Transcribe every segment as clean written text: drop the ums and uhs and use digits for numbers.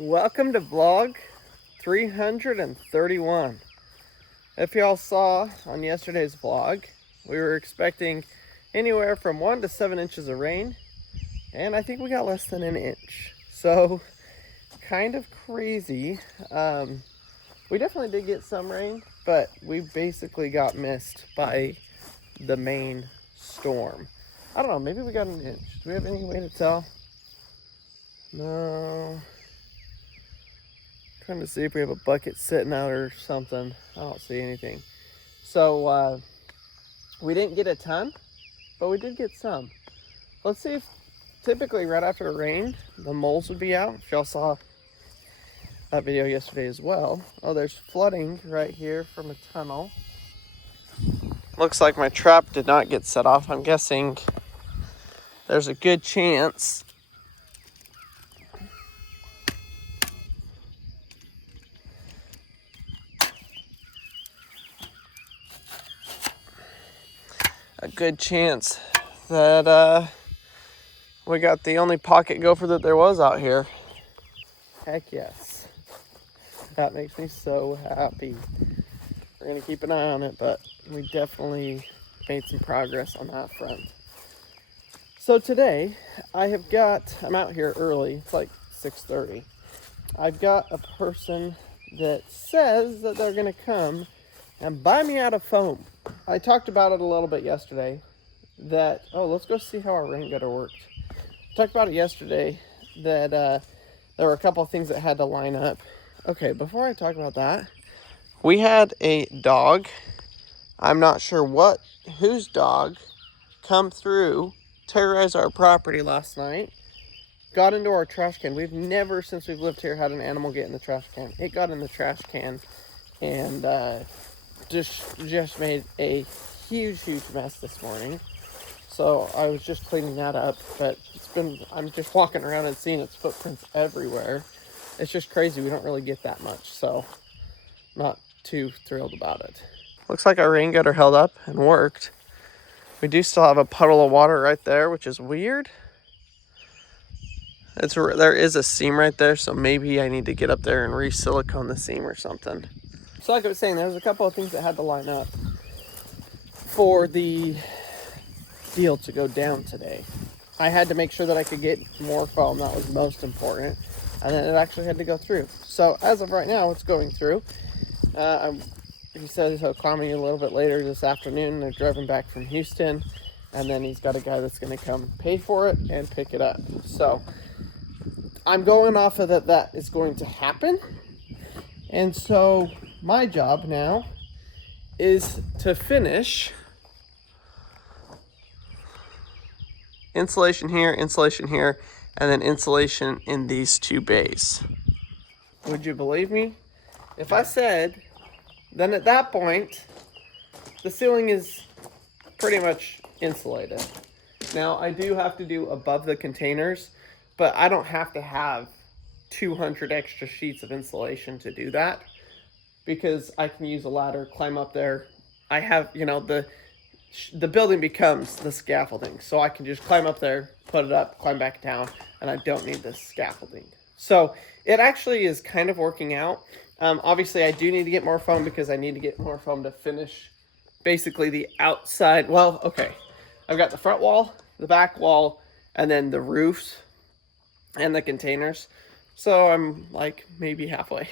Welcome to vlog 331. If y'all saw on yesterday's vlog, we were expecting anywhere from 1 to 7 inches of rain, and I think we got less than an inch. So kind of crazy. We definitely did get some rain, but we basically got missed by the main storm. I don't know, maybe we got an inch. Do we have any way to tell? No. Trying to see if we have a bucket sitting out or something. I don't see anything. So we didn't get a ton, but we did get some. Let's see if typically right after the rain, the moles would be out. If y'all saw that video yesterday as well. Oh, there's flooding right here from a tunnel. Looks like my trap did not get set off. I'm guessing there's a good chance that we got the only pocket gopher that there was out here. Heck yes. That makes me so happy. We're gonna keep an eye on it, but we definitely made some progress on that front. So today I'm out here early. It's like 6:30. I've got a person that says that they're gonna come and buy me out of foam. I talked about it a little bit yesterday that, let's go see how our rain gutter worked. I talked about it yesterday that there were a couple of things that had to line up. Okay, before I talk about that, we had a dog, I'm not sure whose dog, come through, terrorize our property last night, got into our trash can. We've never, since we've lived here, had an animal get in the trash can. It got in the trash can and just made a huge mess this morning. So I was just cleaning that up, but I'm just walking around and seeing its footprints everywhere. It's just crazy. We don't really get that much, so not too thrilled about it. Looks like our rain gutter held up and worked. We do still have a puddle of water right there, which is weird. There is a seam right there, so maybe I need to get up there and re-silicone the seam or something. So like I was saying, there's a couple of things that had to line up for the deal to go down today. I had to make sure that I could get more foam. That was most important. And then it actually had to go through. So as of right now, it's going through. He says he'll call me a little bit later this afternoon. They're driving back from Houston. And then he's got a guy that's going to come pay for it and pick it up. So I'm going off of that is going to happen. And so my job now is to finish insulation here, and then insulation in these two bays. Would you believe me? If I said, then at that point, the ceiling is pretty much insulated. Now, I do have to do above the containers, but I don't have to have 200 extra sheets of insulation to do that because I can use a ladder, climb up there. I have, the building becomes the scaffolding. So I can just climb up there, put it up, climb back down, and I don't need the scaffolding. So it actually is kind of working out. Obviously, I do need to get more foam because I need to get more foam to finish basically the outside. Well, okay. I've got the front wall, the back wall, and then the roofs and the containers. So I'm like maybe halfway.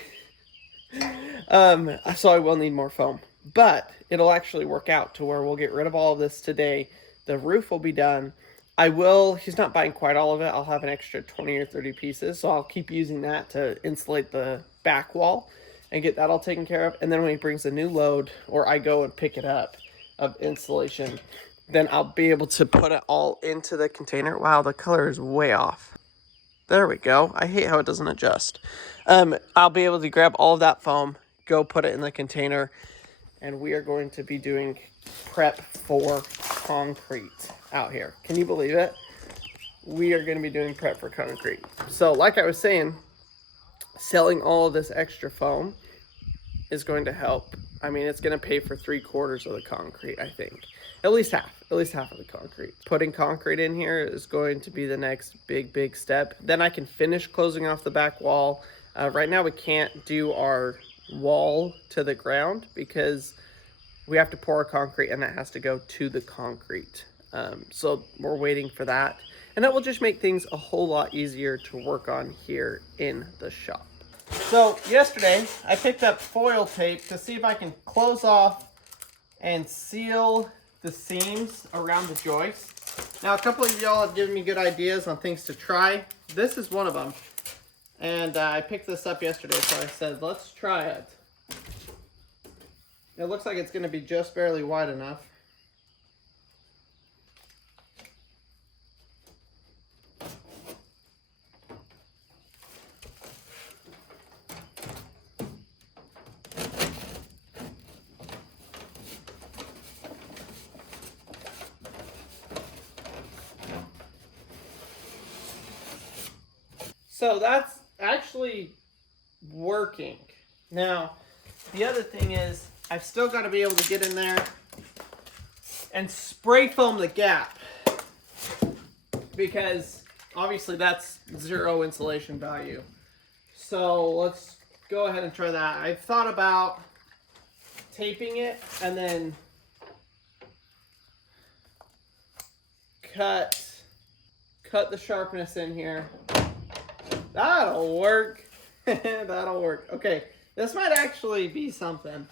So I will need more foam. But it'll actually work out to where we'll get rid of all of this today. The roof will be done. He's not buying quite all of it. I'll have an extra 20 or 30 pieces. So I'll keep using that to insulate the back wall and get that all taken care of. And then when he brings a new load, or I go and pick it up of insulation, then I'll be able to put it all into the container. Wow, the color is way off. There we go. I hate how it doesn't adjust. I'll be able to grab all of that foam, go put it in the container, and we are going to be doing prep for concrete out here. Can you believe it? We are going to be doing prep for concrete. So like I was saying, selling all of this extra foam is going to help I mean, it's going to pay for 3/4 of the concrete, I think. At least half of the concrete. Putting concrete in here is going to be the next big step. Then I can finish closing off the back wall. Right now we can't do our wall to the ground because we have to pour our concrete and that has to go to the concrete. So we're waiting for that. And that will just make things a whole lot easier to work on here in the shop. So yesterday I picked up foil tape to see if I can close off and seal the seams around the joist. Now a couple of y'all have given me good ideas on things to try. This is one of them. And I picked this up yesterday, so I said, let's try it. It looks like it's going to be just barely wide enough. So that's actually working. Now, the other thing is, I've still got to be able to get in there and spray foam the gap, because obviously that's 0 insulation value. So let's go ahead and try that. I've thought about taping it and then cut the sharpness in here. That'll work. That'll work. Okay, this might actually be something.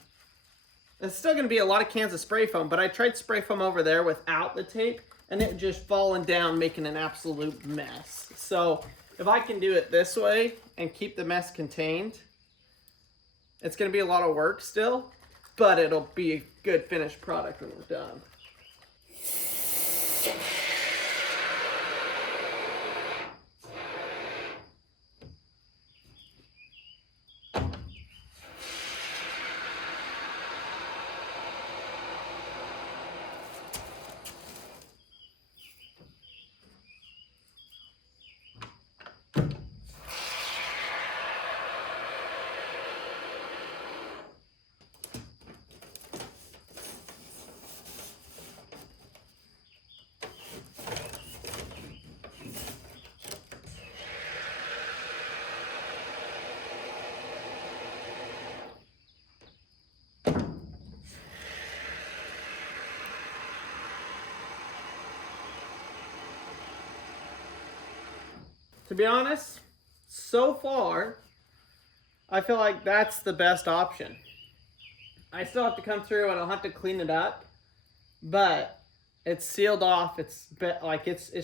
It's still going to be a lot of cans of spray foam, but I tried spray foam over there without the tape, and it just falling down, making an absolute mess. So if I can do it this way and keep the mess contained, it's going to be a lot of work still, but it'll be a good finished product when we're done. To be honest, so far, I feel like that's the best option. I still have to come through and I'll have to clean it up, but it's sealed off. It's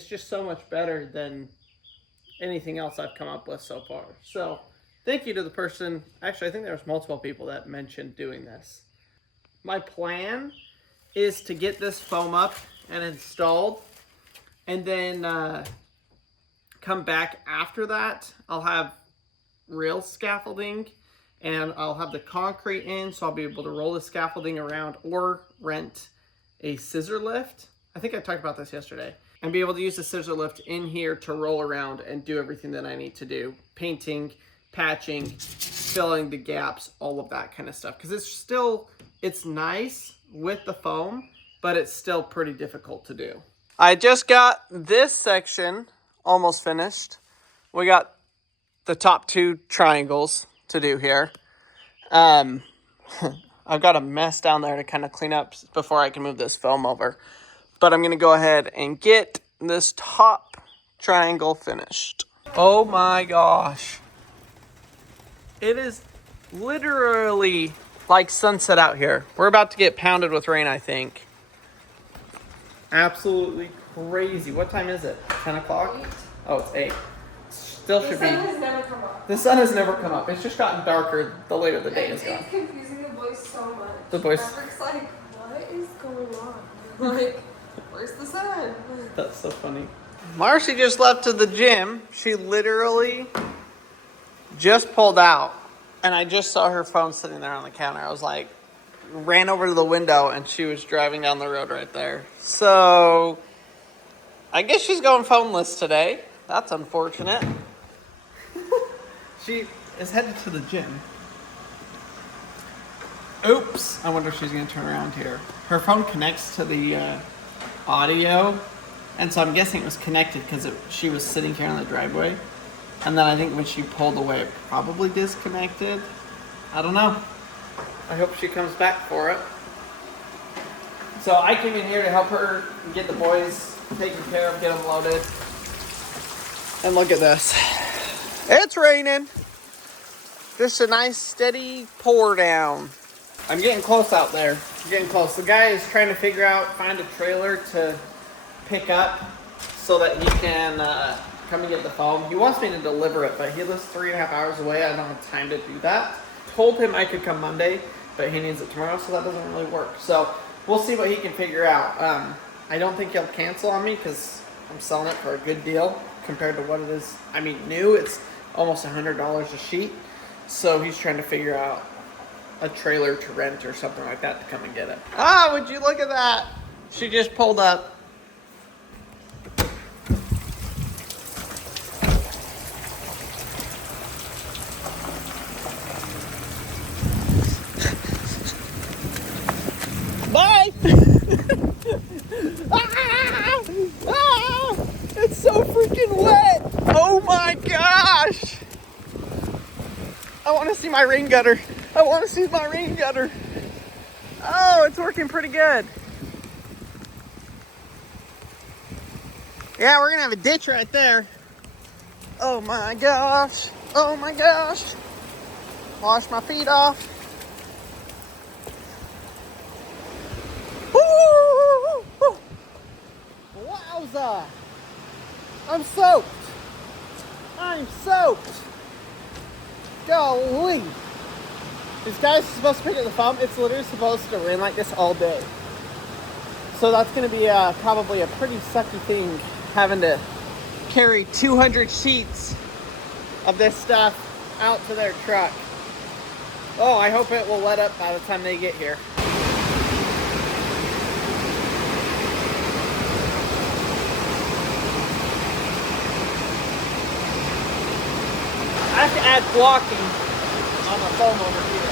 just so much better than anything else I've come up with so far. So thank you to the person. Actually, I think there was multiple people that mentioned doing this. My plan is to get this foam up and installed, and then come back after that. I'll have rail scaffolding and I'll have the concrete in, so I'll be able to roll the scaffolding around or rent a scissor lift. I think I talked about this yesterday. And be able to use the scissor lift in here to roll around and do everything that I need to do. Painting, patching, filling the gaps, all of that kind of stuff. Because it's nice with the foam, but it's still pretty difficult to do. I just got this section almost finished. We got the top 2 triangles to do here. I've got a mess down there to kind of clean up before I can move this foam over. But I'm going to go ahead and get this top triangle finished. Oh my gosh. It is literally like sunset out here. We're about to get pounded with rain, I think. Absolutely crazy. What time is it? 10 o'clock? 8. Oh, it's 8. Still should be. The sun has never come up. The sun has never come up. It's just gotten darker the later the day has gone. It's confusing the boys so much. The boys. Maverick's like, what is going on? Like, where's the sun? That's so funny. Marcy just left to the gym. She literally just pulled out, and I just saw her phone sitting there on the counter. I was like, ran over to the window, and she was driving down the road right there. So I guess she's going phoneless today. That's unfortunate. She is headed to the gym. Oops. I wonder if she's going to turn around here. Her phone connects to the audio, and so I'm guessing it was connected because she was sitting here on the driveway. And then I think when she pulled away, it probably disconnected. I don't know. I hope she comes back for it. So I came in here to help her get the boys taken care of, get them loaded. And look at this. It's raining. Just a nice steady pour down. I'm getting close out there. I'm getting close. The guy is trying to find a trailer to pick up so that he can come and get the foam. He wants me to deliver it, but he lives 3.5 hours away. I don't have time to do that. Told him I could come Monday, but he needs it tomorrow, so that doesn't really work. So we'll see what he can figure out. I don't think he'll cancel on me because I'm selling it for a good deal compared to what it is. I mean, new, it's almost $100 a sheet. So he's trying to figure out a trailer to rent or something like that to come and get it. Ah, would you look at that? She just pulled up. Bye! It's so freaking wet! Oh my gosh! I want to see my rain gutter. Oh, it's working pretty good. Yeah, we're gonna have a ditch right there. Oh my gosh. Wash my feet off. Woo! Wowza! I'm soaked. Golly. These guys are supposed to pick up the foam. It's literally supposed to rain like this all day. So that's going to be probably a pretty sucky thing, having to carry 200 sheets of this stuff out to their truck. Oh, I hope it will let up by the time they get here. I have to add blocking on the foam over here.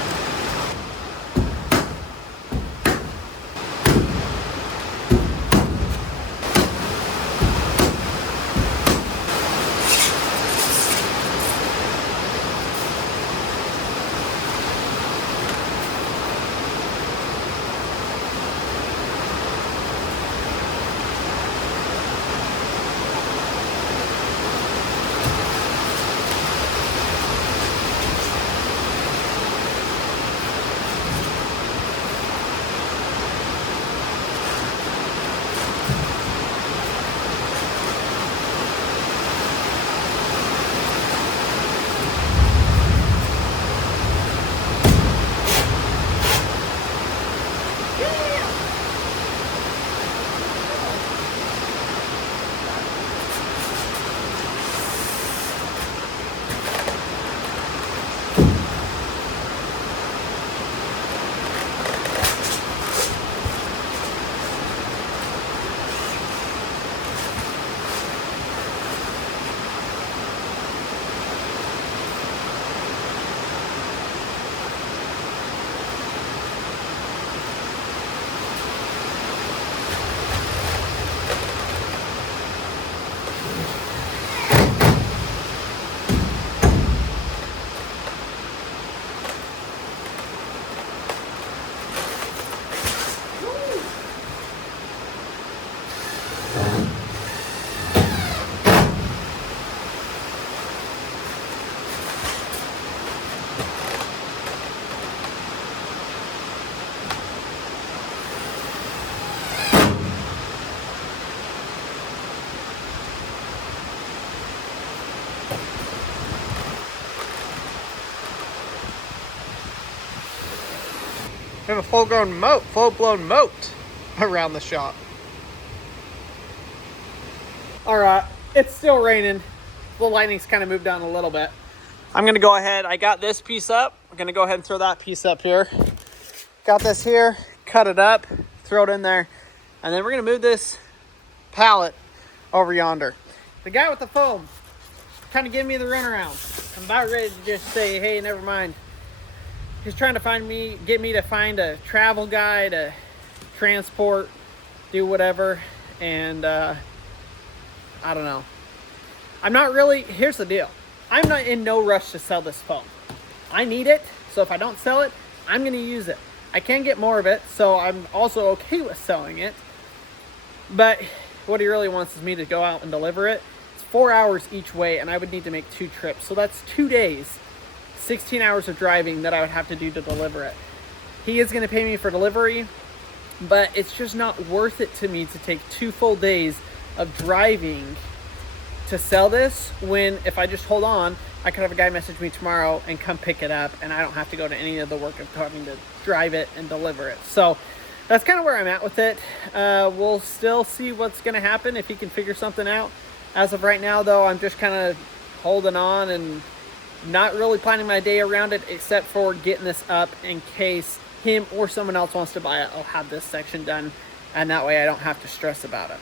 We have a full-blown moat around the shop. All right, it's still raining. The lightning's kind of moved down a little bit. I'm gonna go ahead, I got this piece up. I'm gonna go ahead and throw that piece up here. Got this here, cut it up, throw it in there, and then we're gonna move this pallet over yonder. The guy with the foam kind of giving me the runaround. I'm about ready to just say, hey, never mind. he's trying to get me to find a travel guy to transport, do whatever. And I don't know. I'm not really, here's the deal. I'm not in no rush to sell this phone. I need it, so if I don't sell it, I'm gonna use it. I can get more of it, so I'm also okay with selling it. But what he really wants is me to go out and deliver it. It's 4 hours each way, and I would need to make 2 trips. So that's 2 days, 16 hours of driving that I would have to do to deliver it. He is gonna pay me for delivery, but it's just not worth it to me to take 2 full days of driving to sell this, when if I just hold on, I could have a guy message me tomorrow and come pick it up, and I don't have to go to any of the work of having to drive it and deliver it. So that's kind of where I'm at with it. We'll still see what's going to happen if he can figure something out. As of right now, though, I'm just kind of holding on and not really planning my day around it, except for getting this up in case him or someone else wants to buy it. I'll have this section done, and that way I don't have to stress about it.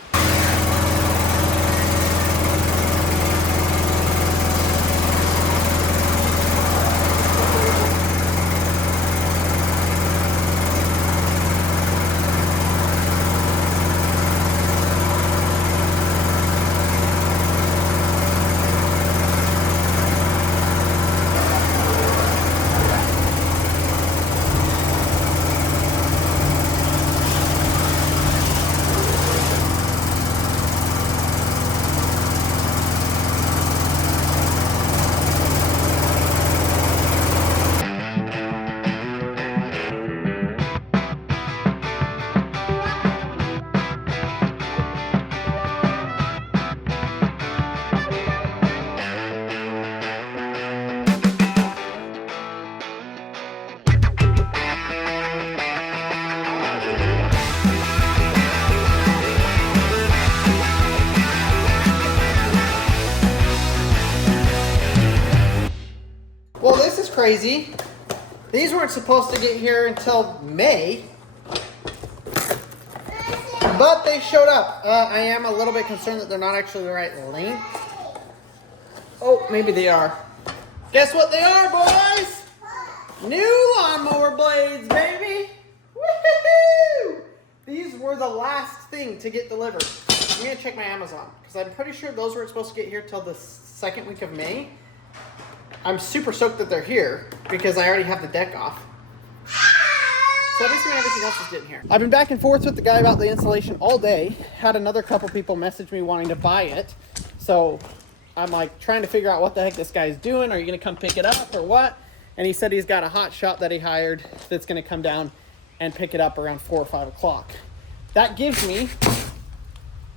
Well, this is crazy. These weren't supposed to get here until May, but they showed up. I am a little bit concerned that they're not actually the right length. Oh, maybe they are. Guess what they are, boys? New lawnmower blades, baby. Woohoo! These were the last thing to get delivered. I'm gonna check my Amazon, because I'm pretty sure those weren't supposed to get here till the second week of May. I'm super stoked that they're here because I already have the deck off. So obviously everything else is getting here. I've been back and forth with the guy about the installation all day. Had another couple people message me wanting to buy it. So I'm like trying to figure out what the heck this guy's doing. Are you gonna come pick it up or what? And he said he's got a hot shop that he hired that's gonna come down and pick it up around 4 or 5 o'clock. That gives me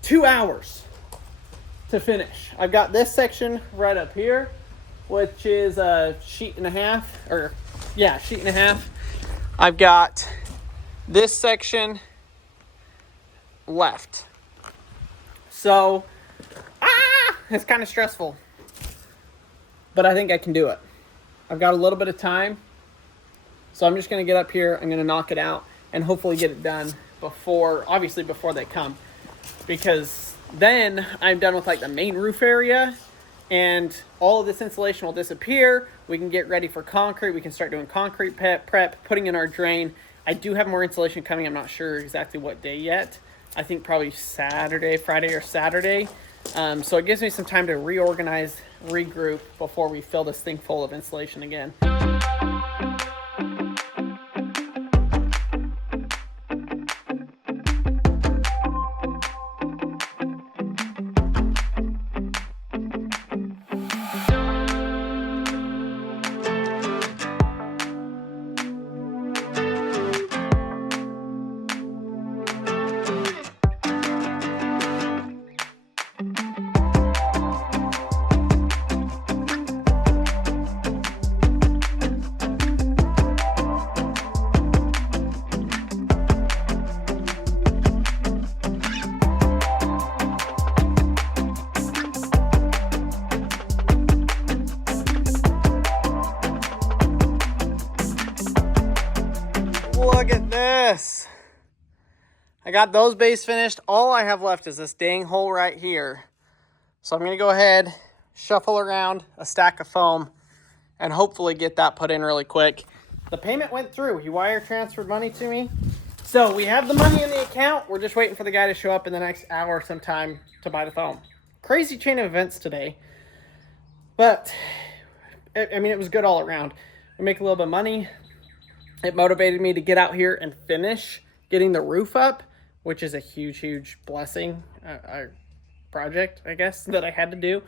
2 hours to finish. I've got this section right up here, which is a sheet and a half, sheet and a half. I've got this section left. So, it's kind of stressful, but I think I can do it. I've got a little bit of time, so I'm just going to get up here, I'm going to knock it out, and hopefully get it done before they come, because then I'm done with like the main roof area, and all of this insulation will disappear. We can get ready for concrete. We can start doing concrete prep, putting in our drain. I do have more insulation coming. I'm not sure exactly what day yet. I think probably Friday or Saturday. So it gives me some time to reorganize, regroup before we fill this thing full of insulation again. Look at this. I got those bays finished. All I have left is this dang hole right here. So I'm going to go ahead, shuffle around a stack of foam, and hopefully get that put in really quick. the payment went through. He wire transferred money to me. So we have the money in the account. We're just waiting for the guy to show up in the next hour sometime to buy the foam. Crazy chain of events today. But, I mean, it was good all around. We make a little bit of money. It motivated me to get out here and finish getting the roof up, which is a huge, huge blessing, project, I guess, that I had to do.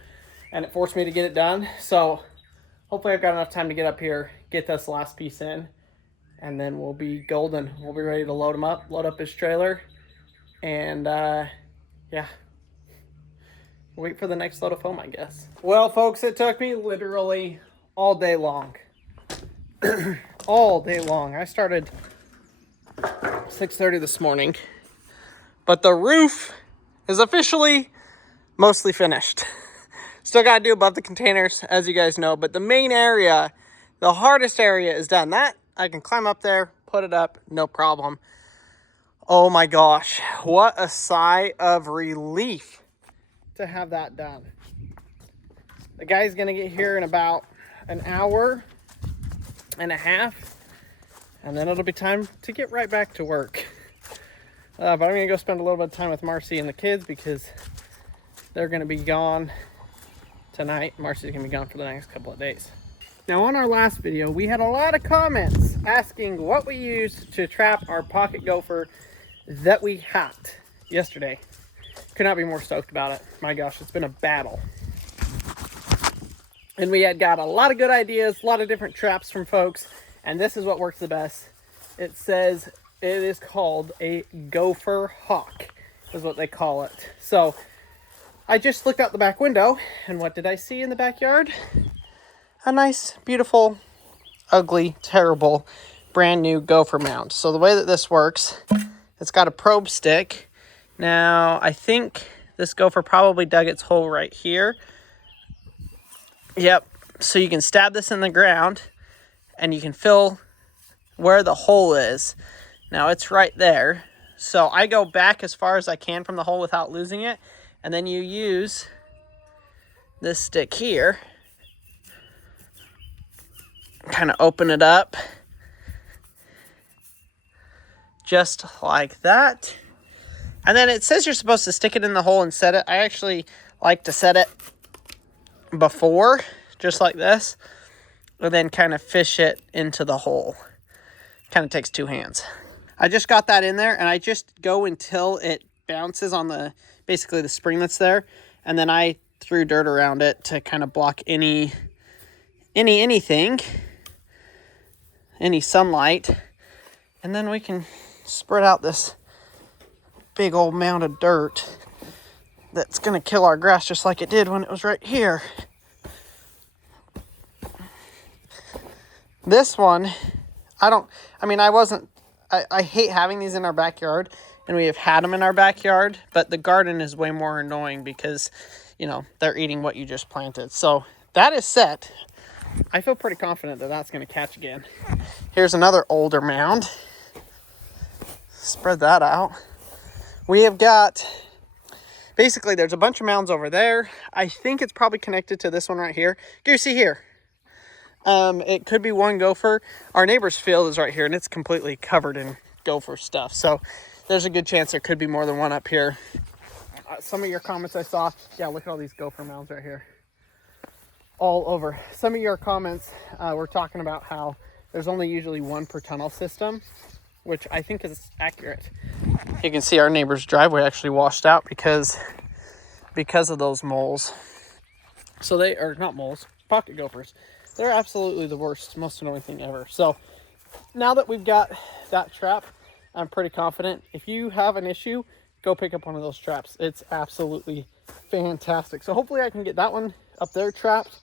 And it forced me to get it done. So hopefully I've got enough time to get up here, get this last piece in, and then we'll be golden. We'll be ready to load him up, load up his trailer, and yeah, wait for the next load of foam, I guess. Well, folks, it took me literally all day long. All day long. I started 6:30 this morning, but the roof is officially mostly finished. Still got to do above the containers, as you guys know, but the main area, the hardest area, is done. That I can climb up there, put it up, no problem. Oh my gosh, what a sigh of relief to have that done. The guy's gonna get here in about an hour and a half, and then it'll be time to get right back to work. But I'm gonna go spend a little bit of time with Marcy and the kids because they're gonna be gone tonight. Marcy's gonna be gone for the next couple of days. Now, on our last video, we had a lot of comments asking what we used to trap our pocket gopher that we hacked yesterday. Could not be more stoked about it. My gosh, it's been a battle. And we had got a lot of good ideas, a lot of different traps from folks, and this is what works the best. It says it is called a Gopher Hawk, is what they call it. So I just looked out the back window, and what did I see in the backyard? A nice, beautiful, ugly, terrible, brand new gopher mount. So the way that this works, it's got a probe stick. Now, I think this gopher probably dug its hole right here. Yep, so you can stab this in the ground, and you can feel where the hole is. Now, it's right there. So I go back as far as I can from the hole without losing it, and then you use this stick here. Kind of open it up. Just like that. And then it says you're supposed to stick it in the hole and set it. I actually like to set it before, just like this, and then kind of fish it into the hole. Kind of takes two hands. I just got that in there, and I just go until it bounces on the, basically the spring that's there, and then I threw dirt around it to kind of block anything, any sunlight, and then we can spread out this big old mound of dirt that's gonna kill our grass just like it did when it was right here. This one, I hate having these in our backyard, and we have had them in our backyard, but the garden is way more annoying because, you know, they're eating what you just planted. So that is set. I feel pretty confident that that's gonna catch again. Here's another older mound. Spread that out. We have got, basically there's a bunch of mounds over there. I think it's probably connected to this one right here. You see here. It could be one gopher. Our neighbor's field is right here, and it's completely covered in gopher stuff. So there's a good chance there could be more than one up here. Some of your comments I saw, yeah, look at all these gopher mounds right here. All over. Some of your comments were talking about how there's only usually one per tunnel system, which I think is accurate. You can see our neighbor's driveway actually washed out because of those moles. So they are not moles, pocket gophers. They're absolutely the worst, most annoying thing ever. So now that we've got that trap, I'm pretty confident. If you have an issue, go pick up one of those traps. It's absolutely fantastic. So hopefully I can get that one up there trapped.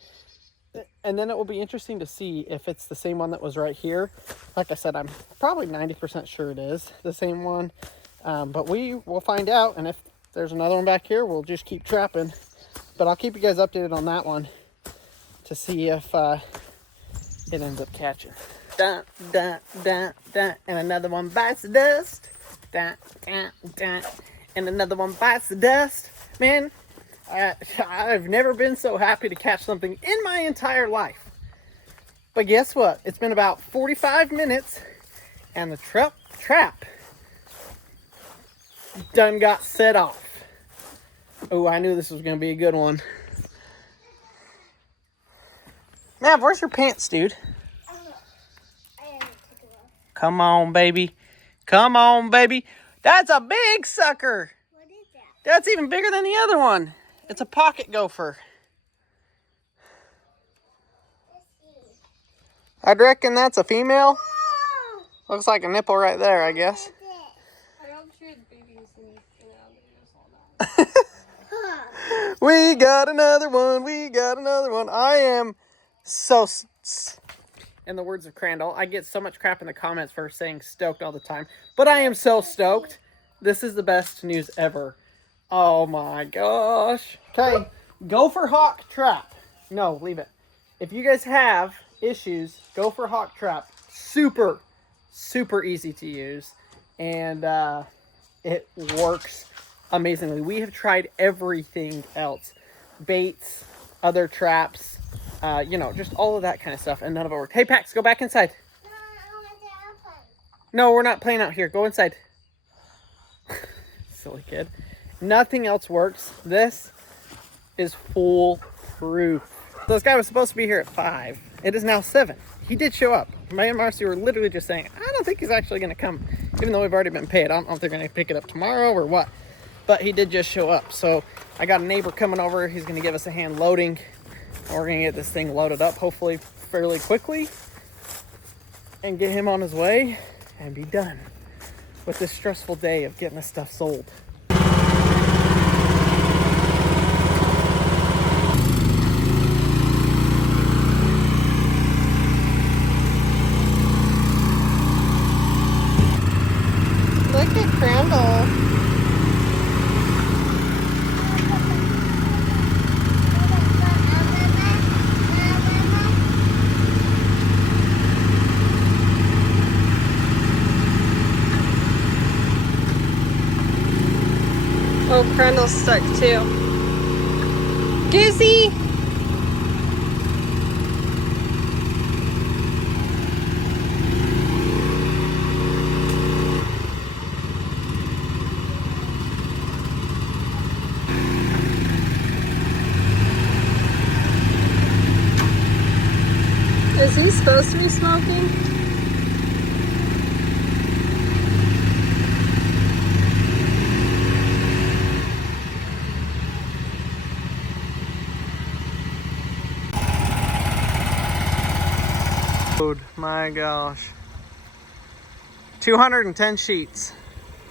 And then it will be interesting to see if it's the same one that was right here. Like I said, I'm probably 90% sure it is the same one. But we will find out. And if there's another one back here, we'll just keep trapping. But I'll keep you guys updated on that one to see if it ends up catching. Dun, dun, dun, dun. And another one bites the dust. Dun, dun, dun. And another one bites the dust. Man, I've never been so happy to catch something in my entire life. But guess what? It's been about 45 minutes and the trap done got set off. Oh, I knew this was going to be a good one. Mav, where's your pants, dude? I didn't take it off. Come on, baby. Come on, baby. That's a big sucker. What is that? That's even bigger than the other one. It's a pocket gopher. Let's see. I'd reckon that's a female. Oh, Looks like a nipple right there, I guess. what is it? I hope she had babies and I just saw that. Huh. We got another one. We got another one. I am so... In the words of Crandall, I get so much crap in the comments for saying stoked all the time. But I am so stoked. This is the best news ever. Oh my gosh. Okay, Gopher Hawk Trap. No, leave it. If you guys have issues, Gopher Hawk Trap. Super, super easy to use. And it works amazingly. We have tried everything else. Baits, other traps, you know, just all of that kind of stuff, and none of it worked. Hey, Pax, go back inside. No, I want to open. No, we're not playing out here. Go inside. Silly kid. Nothing else works. This is foolproof. So this guy was supposed to be here at 5. It is now 7. He did show up. Me and Marcy were literally just saying, I don't think he's actually going to come, even though we've already been paid. I don't know if they're going to pick it up tomorrow or what. But he did just show up. So I got a neighbor coming over. He's going to give us a hand loading. We're going to get this thing loaded up, hopefully fairly quickly, and get him on his way and be done with this stressful day of getting this stuff sold. Look at Crandall. Oh, Crandall's stuck too. Goosey! Is he supposed to be smoking? My gosh. 210 sheets.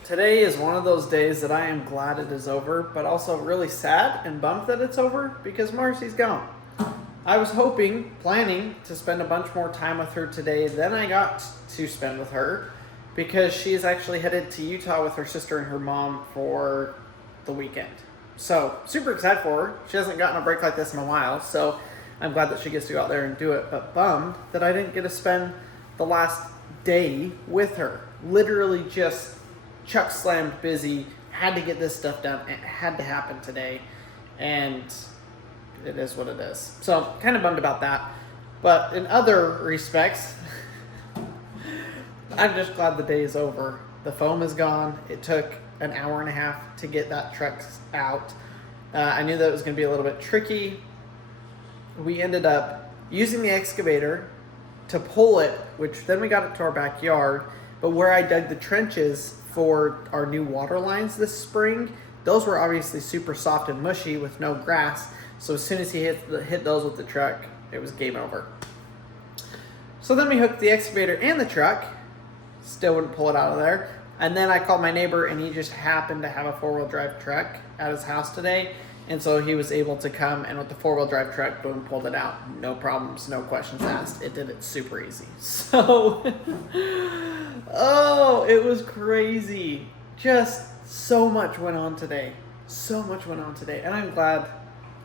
Today is one of those days that I am glad it is over, but also really sad and bummed that it's over because Marcy's gone. I was planning to spend a bunch more time with her today than I got to spend with her because she is actually headed to Utah with her sister and her mom for the weekend. So, super excited for her. She hasn't gotten a break like this in a while, so I'm glad that she gets to go out there and do it, but bummed that I didn't get to spend the last day with her. Literally just chuck slammed busy, had to get this stuff done. It had to happen today, and it is what it is. So kind of bummed about that. But in other respects, I'm just glad the day is over. The foam is gone. It took an hour and a half to get that truck out. I knew that it was going to be a little bit tricky. We ended up using the excavator to pull it, which then we got it to our backyard. But where I dug the trenches for our new water lines this spring, those were obviously super soft and mushy with no grass. So as soon as he hit those with the truck, it was game over. So then we hooked the excavator and the truck. Still wouldn't pull it out of there. And then I called my neighbor, and he just happened to have a 4-wheel drive truck at his house today. And so he was able to come, and with the 4-wheel drive truck, boom, pulled it out. No problems, no questions asked. It did it super easy. So, oh, it was crazy. Just so much went on today. So much went on today. And I'm glad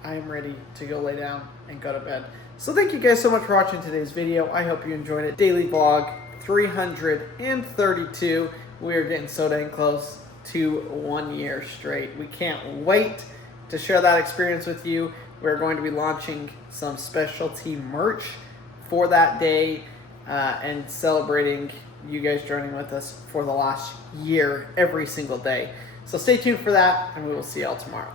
I am ready to go lay down and go to bed. So thank you guys so much for watching today's video. I hope you enjoyed it. Daily vlog 332. We are getting so dang close to 1 year straight. We can't wait to share that experience with you. We're going to be launching some specialty merch for that day and celebrating you guys joining with us for the last year every single day. So stay tuned for that, and we will see y'all tomorrow.